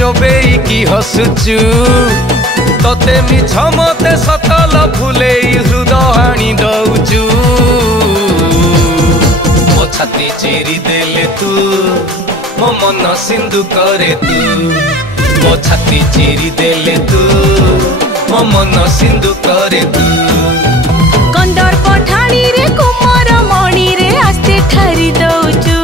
चोबेई की हसुचु तोते मिछ मते सतल फुले हृदय हाणी दउचु मो छाती चिरी देले तू मो मन सिंधु करे तू मो छाती चिरी देले तू मो मन सिंधु करे तू कंदर पठाणी रे कुमार मणि रे आस्ते ठरी दउचु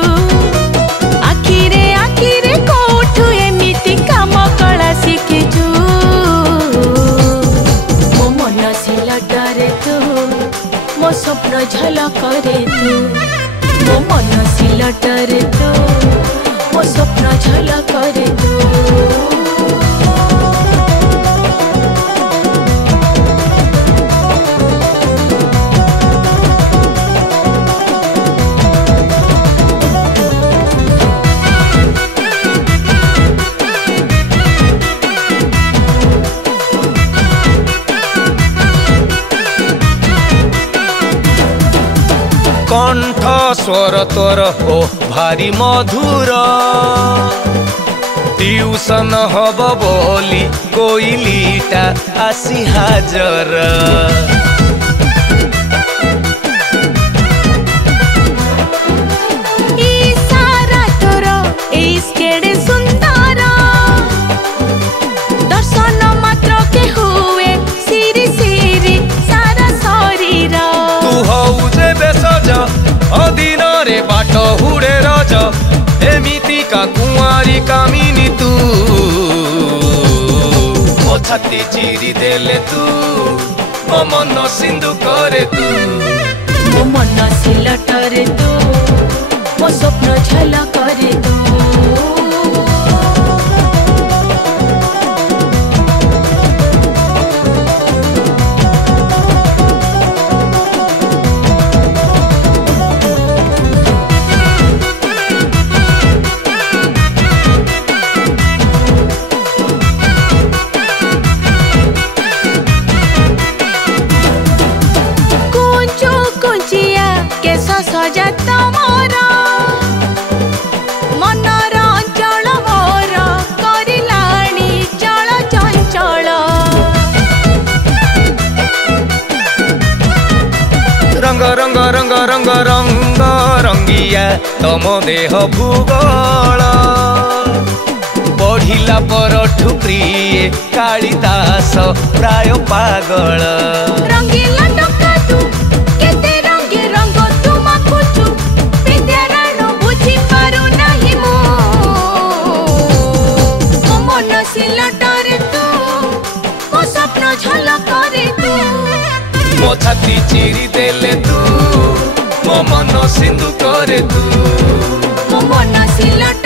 आखिरे कोठु एमिति काम कला शिखिचु मो मन सिलटरे तू मो स्वप्न झलक रे तू मो मन सिलटरे तू मो स्वप्न झलक रे तू कंठ स्वर तोर हो भारी मधुर ट्यूशन हब बोली कोइलीटा आसी हाजर सारा तोर एस्केडे सुंदर दर्शन मात्र के हुए सिरी सिरी सारा शरीर तू हऊ जे बेसज अधीन रे बाट हुड़े रज एमिति का कुंवारी कामिनी तू मो छाती चिरी देले तू मो मन सिंधु करे तू मो मन सिलटरे तू मो स्वप्न झलक रे तू सजा तमरा मनर अंचल मोर करिलाणी चल चंचल रंग रंग रंग रंग रंग रंगिया तम देह भूगोल बढ़िला पर ठुप्रिये कालिदास प्राय पागल रंगीला टका तू केते रंगे रंग तुम कुछु विद्यारण बुझी पारु नाही मो मन सिलटरे तू मो स्वप्न झलक रे तू मो छाती चिरी देले तू मो मन सिंधु करे तू मो मन सिलट